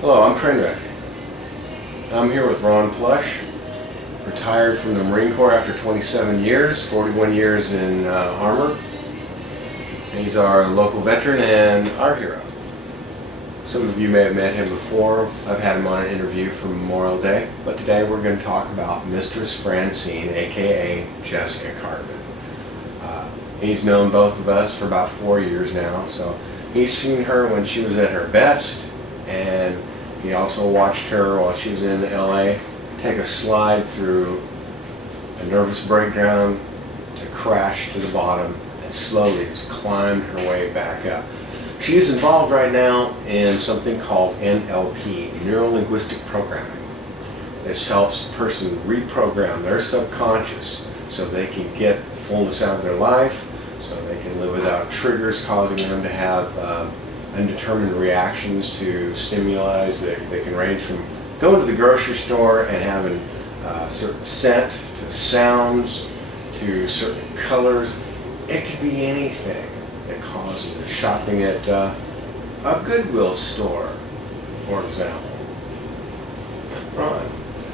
Hello, I'm Trainwreck. I'm here with Ron Plusch, retired from the Marine Corps after 27 years, 41 years in armor. He's our local veteran and our hero. Some of you may have met him before. I've had him on an interview for Memorial Day, but today we're going to talk about Mistress Francine, aka Jessica Francine. He's known both of us for about 4 years now, so he's seen her when she was at her best, and he also watched her while she was in LA take a slide through a nervous breakdown to crash to the bottom and slowly has climbed her way back up. She is involved right now in something called NLP, Neuro-Linguistic Programming. This helps a person reprogram their subconscious so they can get the fullness out of their life, so they can live without triggers causing them to have undetermined reactions to stimuli. They can range from going to the grocery store and having a certain scent, to sounds, to certain colors. It could be anything that causes it. Shopping at a Goodwill store, for example. Ron,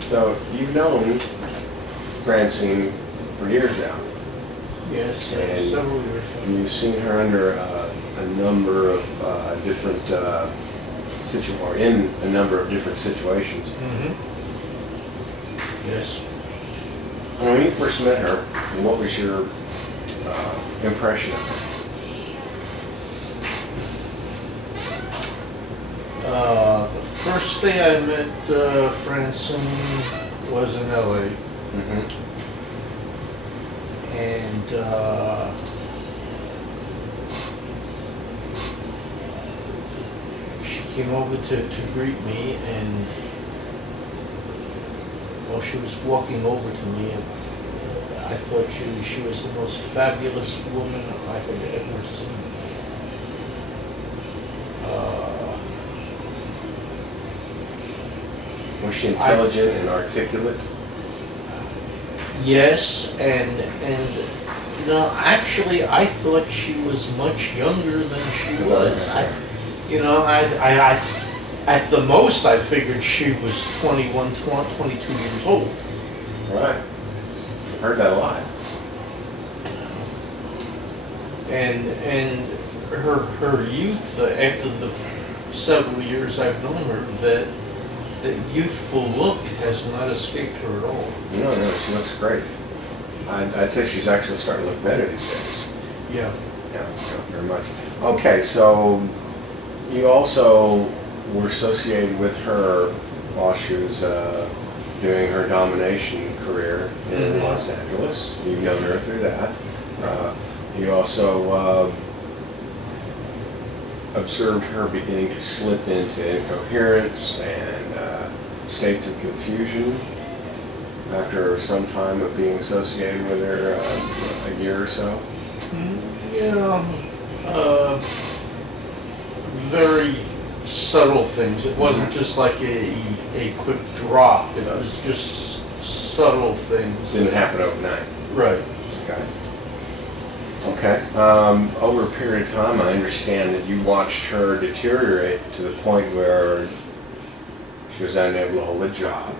so you've known Francine for years now. Yes, several years. You've seen her under a number of different or in a number of different situations. Mm-hmm. Yes. When you first met her, what was your impression of her? The first day I met Francine was in LA. Mm-hmm. And she came over to greet me, and while she was walking over to me, I thought she was the most fabulous woman I had ever seen. Was she intelligent and articulate? Yes, and you know, actually, I thought she was much younger than she was. I at the most, I figured she was 21, 22 years old. Right. I've heard that a lot. And her youth, after the several years I've known her, that youthful look has not escaped her at all. No, she looks great. I'd say she's actually starting to look better these days. Yeah. Yeah, very much. Okay, so you also were associated with her while she was doing her domination career in Mm-hmm. Los Angeles. You've known her through that. You also observed her beginning to slip into incoherence and states of confusion after some time of being associated with her, a year or so. Yeah. Very subtle things. It wasn't just like a quick drop. It was just subtle things. Didn't happen overnight. Right. Okay. Over a period of time, I understand that you watched her deteriorate to the point where she was unable to hold a job,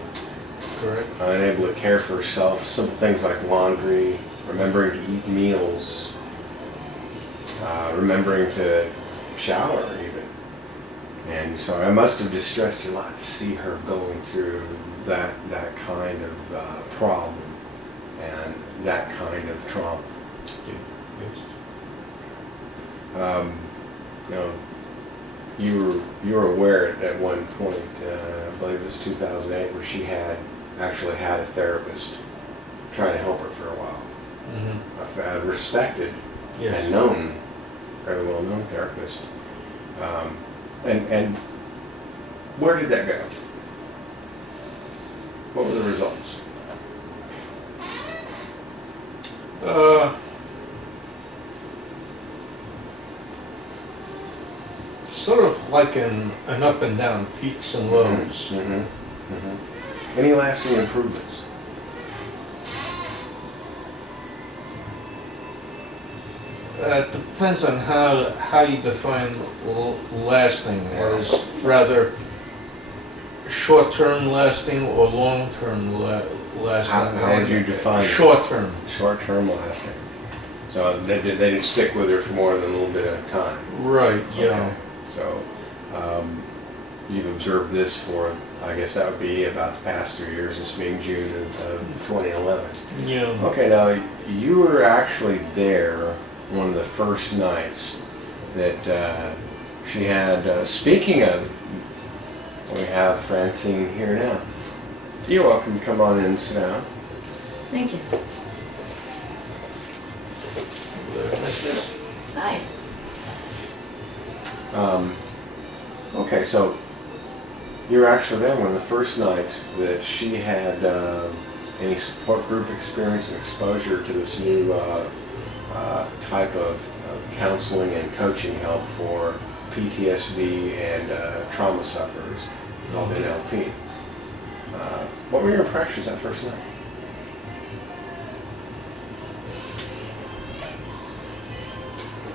Correct. unable to care for herself, simple things like laundry, remembering to eat meals, remembering to shower even. And so it must have distressed you a lot to see her going through that kind of problem and that kind of trauma. You were aware at one point, I believe it was 2008, where she actually had a therapist trying to help her for a while. Mm-hmm. A respected Yes. and known, fairly well-known therapist. And where did that go? What were the results? Sort of like an up and down, peaks and lows. Mm-hmm. Mm-hmm. Any lasting improvements? It depends on how you define lasting, as rather short-term lasting or long-term lasting. How would you define it? Short-term. Short-term lasting. So they didn't stick with her for more than a little bit of time. Right, yeah. Okay. So you've observed this for, I guess that would be about the past 3 years, this being June of 2011. Yeah. Okay, now you were actually there one of the first nights that she had, speaking of, we have Francine here now. You're welcome to come on in and sit down. Thank you. Hi. Okay, so you were actually there one of the first nights that she had any support group experience and exposure to this new type of counseling and coaching help for PTSD and trauma sufferers called NLP. What were your impressions that first night?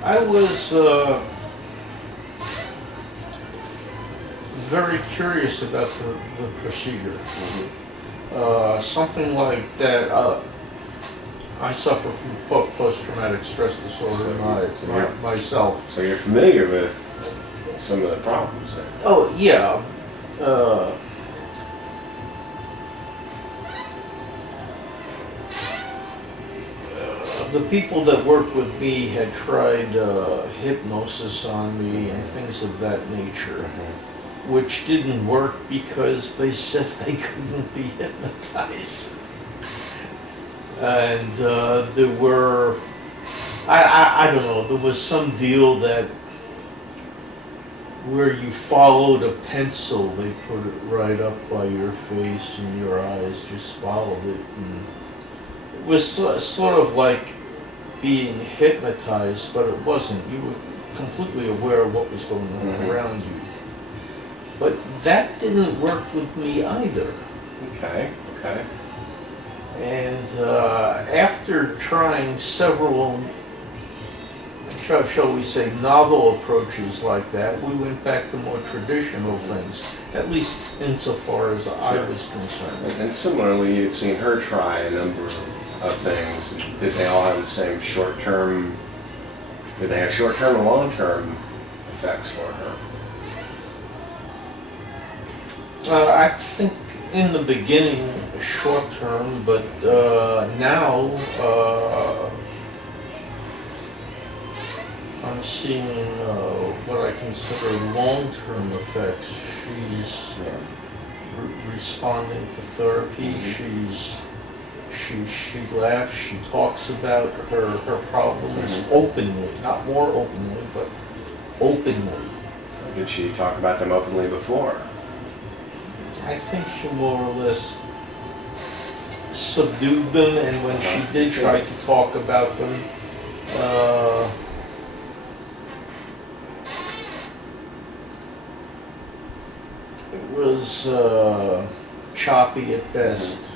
I was very curious about the procedure. Something like that. I suffer from post-traumatic stress disorder myself. So you're familiar with some of the problems then? Oh, yeah. The people that worked with me had tried hypnosis on me and things of that nature, which didn't work because they said I couldn't be hypnotized. And there were, I don't know, there was some deal that where you followed a pencil, they put it right up by your face and your eyes just followed it. And it was sort of like being hypnotized, but it wasn't. You were completely aware of what was going on around you. But that didn't work with me either. Okay. And after trying several, shall we say, novel approaches like that, we went back to more traditional things, at least insofar as I was concerned. And similarly, you'd seen her try a number of things. Did they all have the same short-term, did they have short-term and long-term effects for her? I think in the beginning, short-term, but now I'm seeing what I consider long-term effects. She's responding to therapy. She laughs. She talks about her problems openly, not more openly, but openly. Did she talk about them openly before? I think she more or less subdued them, and when she did try to talk about them, it was choppy at best.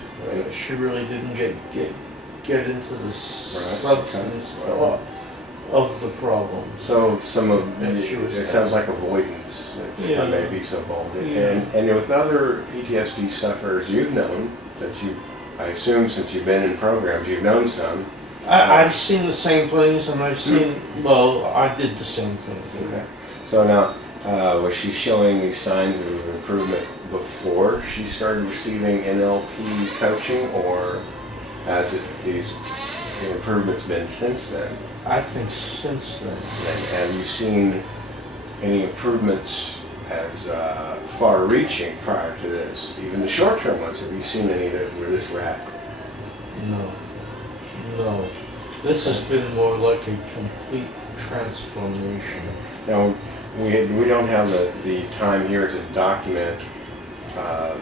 She really didn't get into the substance of the problem. So some of it sounds like avoidance, if I may be so bold. And with other PTSD sufferers you've known, that I assume since you've been in programs, you've known some. I've seen the same things, and I've seen, well, I did the same thing too. Okay. So now, was she showing these signs of improvement before she started receiving NLP coaching, or has these improvements been since then? I think since then. And have you seen any improvements as far-reaching prior to this? Even the short-term ones, have you seen any that were this rapid? No. This has been more like a complete transformation. Now, we don't have the time here to document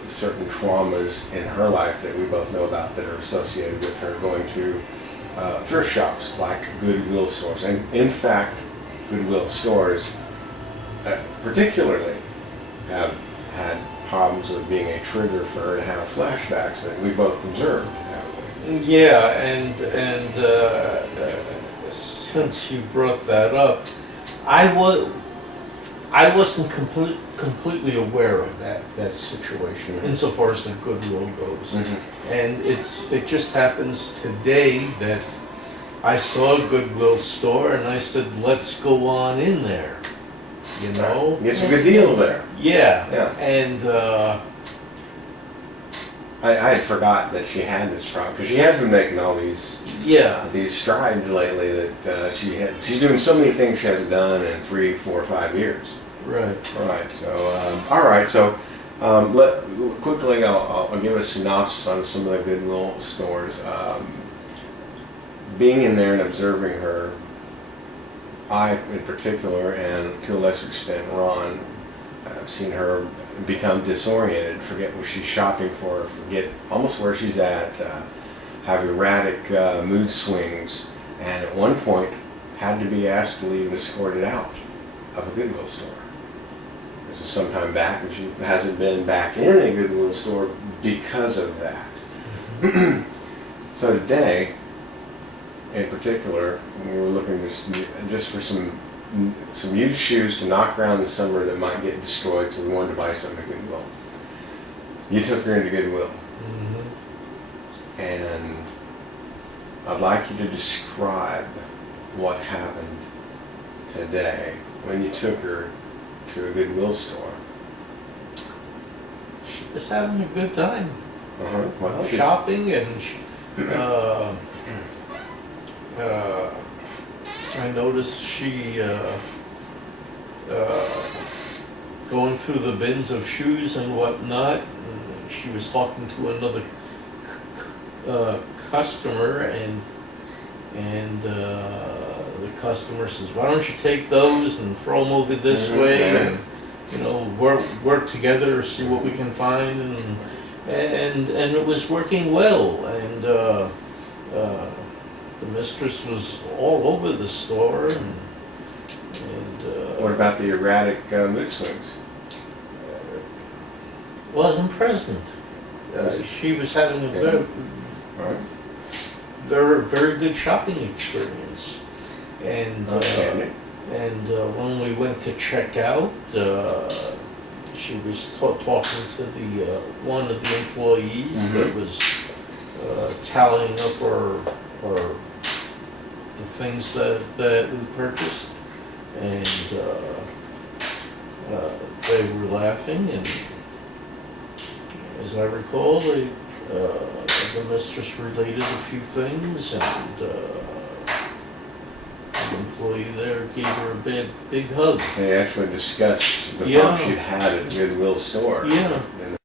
certain traumas in her life that we both know about that are associated with her going to thrift shops like Goodwill stores. And in fact, Goodwill stores particularly have had problems with being a trigger for her to have flashbacks that we both observed, haven't we? Yeah, and since you brought that up, I wasn't completely aware of that situation, Mhm. insofar as the Goodwill goes. Mm-hmm. And it just happens today that I saw a Goodwill store and I said, let's go on in there, you know? Get some good deals there. Yeah. Yeah. And I had forgot that she had this problem because she has been making all these yeah, strides lately. That she's doing so many things she hasn't done in 3, 4, 5 years. right. Right. So all right. So quickly, I'll give a synopsis on some of the Goodwill stores. Being in there and observing her, I in particular, and to a lesser extent Ron, I've seen her become disoriented, forget what she's shopping for, forget almost where she's at, have erratic mood swings, and at one point had to be asked to leave and escorted out of a Goodwill store. This is some time back, and she hasn't been back in a Goodwill store because of that. So today, in particular, we were looking just for some used shoes to knock around in the summer that might get destroyed, so we wanted to buy something at Goodwill. You took her into Goodwill, Mm-hmm. and I'd like you to describe what happened today when you took her to a Goodwill store. She was having a good time. Well, Shopping, and I noticed she going through the bins of shoes and whatnot. And she was talking to another customer, and the customer says, "Why don't you take those and throw them over this way, and you know, work together, see what we can find." And it was working well, and the mistress was all over the store, and what about the erratic mood swings? wasn't present. She was having a Yeah. All right. very good shopping experience, and Outstanding. when we went to check out, she was talking to the one of the employees that was tallying up our the things that we purchased, and they were laughing, and as I recall, the mistress related a few things, and the employee there gave her a big hug. They actually discussed the Yeah. problem she'd had at Goodwill store Yeah. in